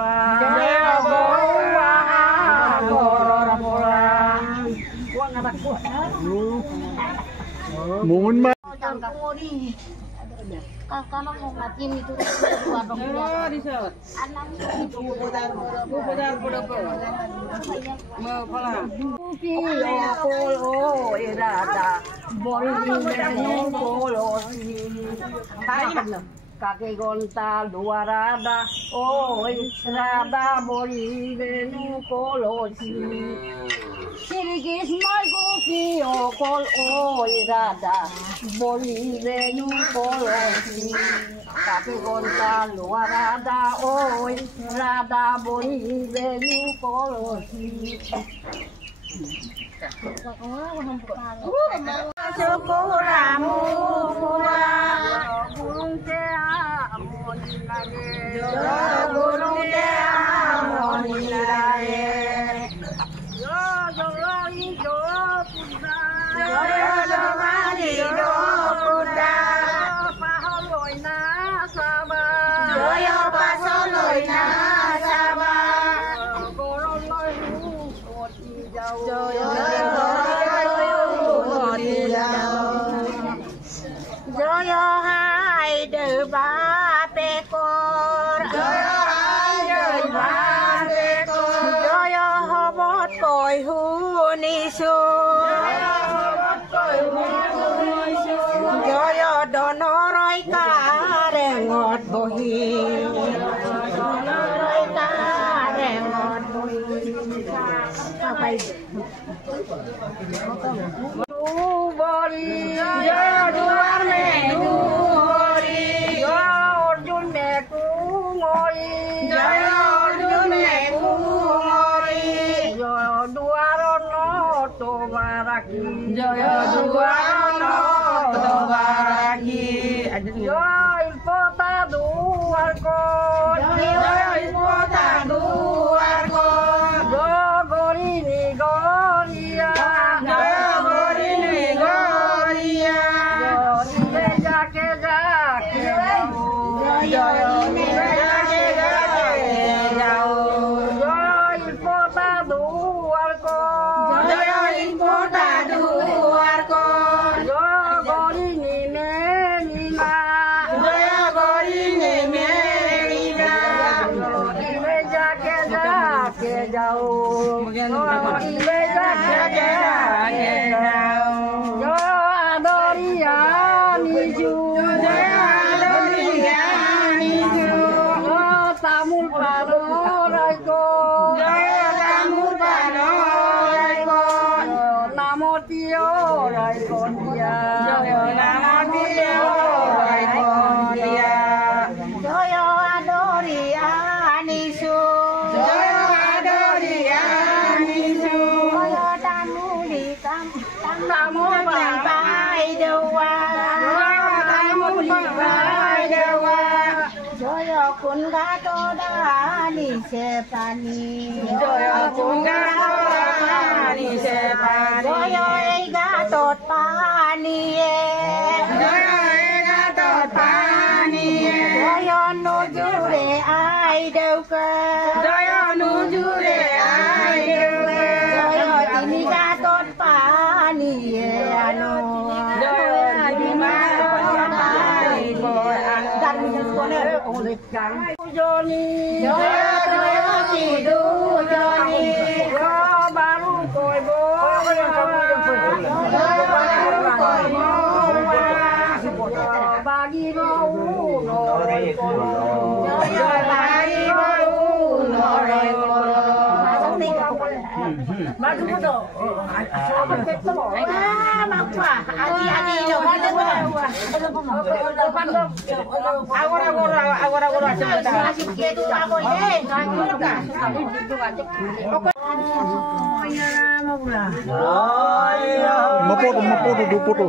Jaya bawa gora pulang. Gua ngatak gua. Mun mah. Kalau mau ngatin itu warungnya. Disot. Kaki gontal dua rada, rada bori benu kolosi. Sirigis mai kopi okol rada bori benu kolosi. Kaki gontal dua rada, rada bori benu kolosi. Syukuramu burung burung Joyo hai de ba pekor Joyo hai de ba pekor Joyo hobot koi hu nisu Joyo donoroi ka rengot bohi donoroi ka rengot bohi apa itu Bori, ya duar me duori, ya orjun me kungori, ya orjun me kungori, ya duarono to baraki, ya duarono to baraki, ya ilpota duar ko, ya ilpota duar ko, ya gori ni goria. Kun gato dani sepani Joyo kun gato dani sepani Joyo gato pani Joyo gato pani Joyo nujure ai deuke Joyo nujure ai deuke Joyo tini gato pani anu Joyo tini gato pani dan sekolah oleh kang Joni Joyo tidu Joni baru koi bo bagi mau noroi Joyo bagi mau noroi maju do mampa adi lo agora sebentar Mapoto do poto.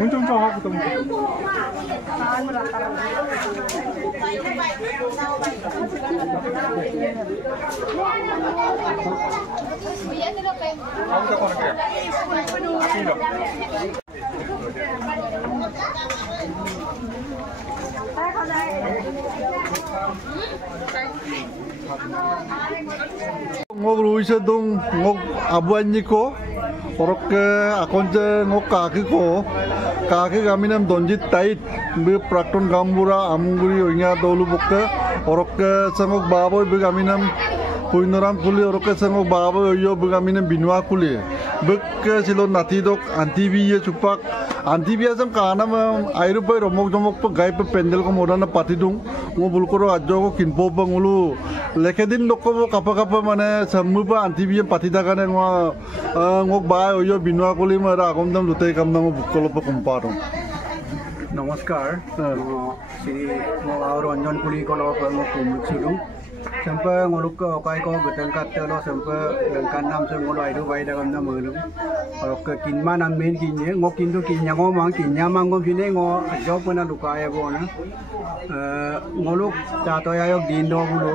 Untung cowok ketemu. Ngok ruisa dong ngok abuan niko. Orok akonce ngok kaki kami nam donjit tait be prakton gambura amguri oinya dolu bukke orok sangok baboy be kami nam puinoram kuli orok sangok baboy oyo be kami nam binwa kuli bek silon nati dok antibi ye cupak antibi asam kana mam airu boy romok jomok pe gai pe pendel ko modana pati dung ngobul koro ajo ko kinpo bangulu লেখেদিন নক'ব কাপা মানে চামুবা aunty বিয়ে পাতি থাকানে মোক বাই অয় বিনোৱা কলি মই আগম দাম দুটাই কাম দাম বুক অলপ কম পাৰোঁ নমস্কাৰ শ্ৰী ৰঞ্জন পুলিকলৰ পৰা মই কুমুকছিলোঁ sampai ngoluk ke okai ko gedeng kate lo sampai lengkan nam sem ngolo aidu bai dalam nam melu kalau ke kinma nam men kinye ngokin tu kinya ngomang kinya mangom sini ngo ajo puna luka ya bona ngoluk tato ya yok dindo bulu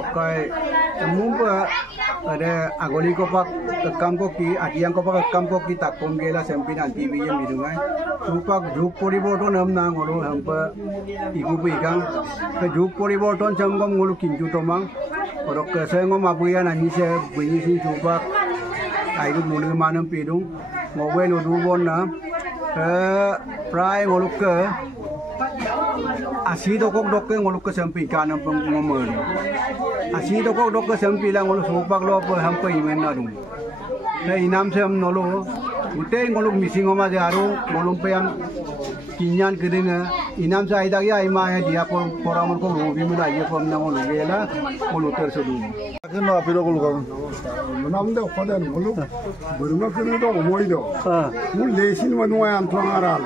okai mumpa ada agoli ko pak kekam ko ki adiang ko pak kekam ko ki takom gela sampai nanti biye midungai supak juk poriborton nam na ngolo sampai iku pikang ke juk poriborton samgom ngolo kinju tomang orok ke saya ngom abuya nani se bunyi si supak aidu mulu manam pidung ngowe lo dubon na prai ngoluk ke asi dokok dokke ngoluk ke sampai kanam pengomel asi dokok dokke sampai lang ngoluk supak lo apa hampa imen na dung na inam sem nolo utei ngoluk misi ngoma jaru ngoluk peyam kinyan kedinga inam sa ida ya ima ya dia poramon ko rubi mula ye pom na ngoluk gela ngoluk tersedu kena apiro ko lukan namde khoden ngoluk burunga kene do moido mul lesin wanu an thangaral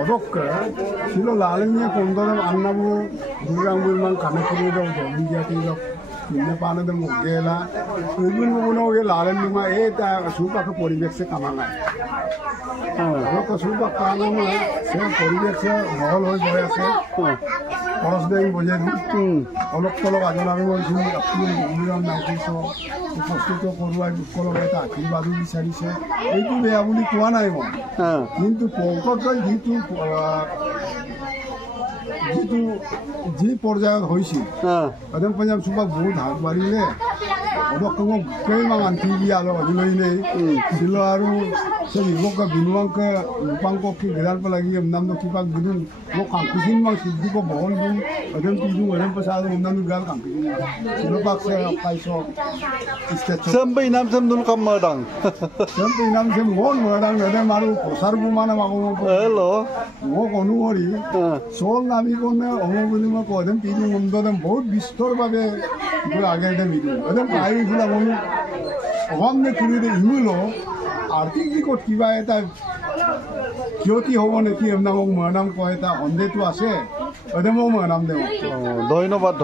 odok silo lalnya kondolam annabu durang burman kanakiri do india ti do inne pana de mugela ibun uno ye lalan luma eta supa ka poribek se kamanga ko supa kana ma se poribek se mohol hoy boya se poros de boje du olok kolok ajona me bolsi apni umuram na kiso উপস্থিত করুয়াই কলক এটা আশীর্বাদ বিচাৰিছে এইটো বেয়া বুলি কোৱা নাই মই কিন্তু পংকজৰ যি পৰ্যায়ত হৈছিল একদম পঞ্জাব সুপাক বহুত হাত বাঢ়িলে অলপ কেইমান আন্তি দিয়া অলপ আজিলৈ নেই ছিল আৰু বিভক বিনুৱাংক ৰূপাংক কি গেৰাল লাগি নাম কিপাক বিদুন মোক কাংকিছিন মই সিদ্ধিক বহল দিন একদম পিদুং একদম পেছাল নাম গাল কাংকিছিন শিলপাক সে পাইছ sampai inam sem dulu kam madang sampai inam sem ngon madang nade maru posar bumana mago hello mo konu hori sol nami kone omobuli ma kodem pidung umdodem bahut bistor babe gula age de midu adem pai gula monu omne kuride imulo artik dikot kiba eta kyoti hobo neki emna mo manam ko eta onde tu ase adem mo manam de ধন্যবাদ